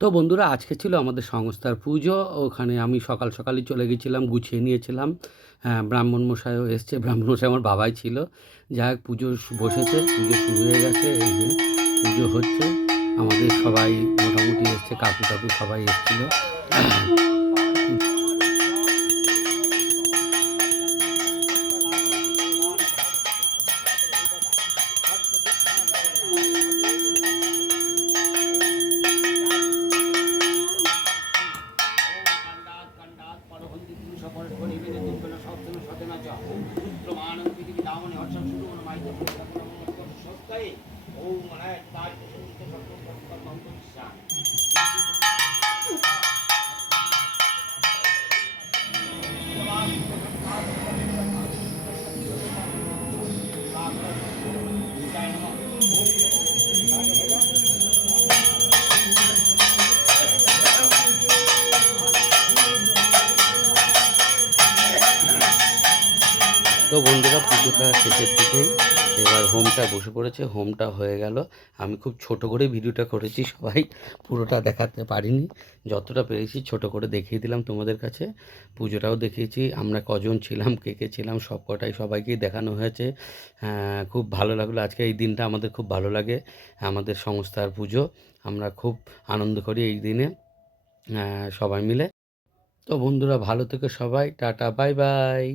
তো বন্ধুরা, আজকে ছিল আমাদের সংস্থার পুজো। ওখানে আমি সকাল সকালই চলে গেছিলাম, গুছিয়ে নিয়েছিলাম। হ্যাঁ, ব্রাহ্মণ মশাইও এসছে। ব্রাহ্মণ মশাই আমার বাবাই ছিল। যাই হোক, পুজো বসেছে, পুজো শুরু হয়ে গেছে। এই যে পুজো হচ্ছে, আমাদের সবাই মোটামুটি এসছে, কাকু টাকু সবাই এসছিল। তো বন্ধুরা, পুজোটা শেষের দিকেই এবার হোমটা বসে পড়েছে। হোমটা হয়ে গেল। আমি খুব ছোট করে ভিডিওটা করেছি, সবাই পুরোটা দেখাতে পারিনি। যতটা পেরেছি ছোট করে দেখিয়ে দিলাম তোমাদের কাছে। পুজোটাও দেখিয়েছি, আমরা কজন ছিলাম, কে কে ছিলাম, সব কটাই সবাইকেই দেখানো হয়েছে। খুব ভালো লাগলো। আজকে এই দিনটা আমাদের খুব ভালো লাগে। আমাদের সংস্থার পুজো, আমরা খুব আনন্দ করি এই দিনে সবাই মিলে। তো বন্ধুরা, ভালো থেকো সবাই। Tata, bye bye.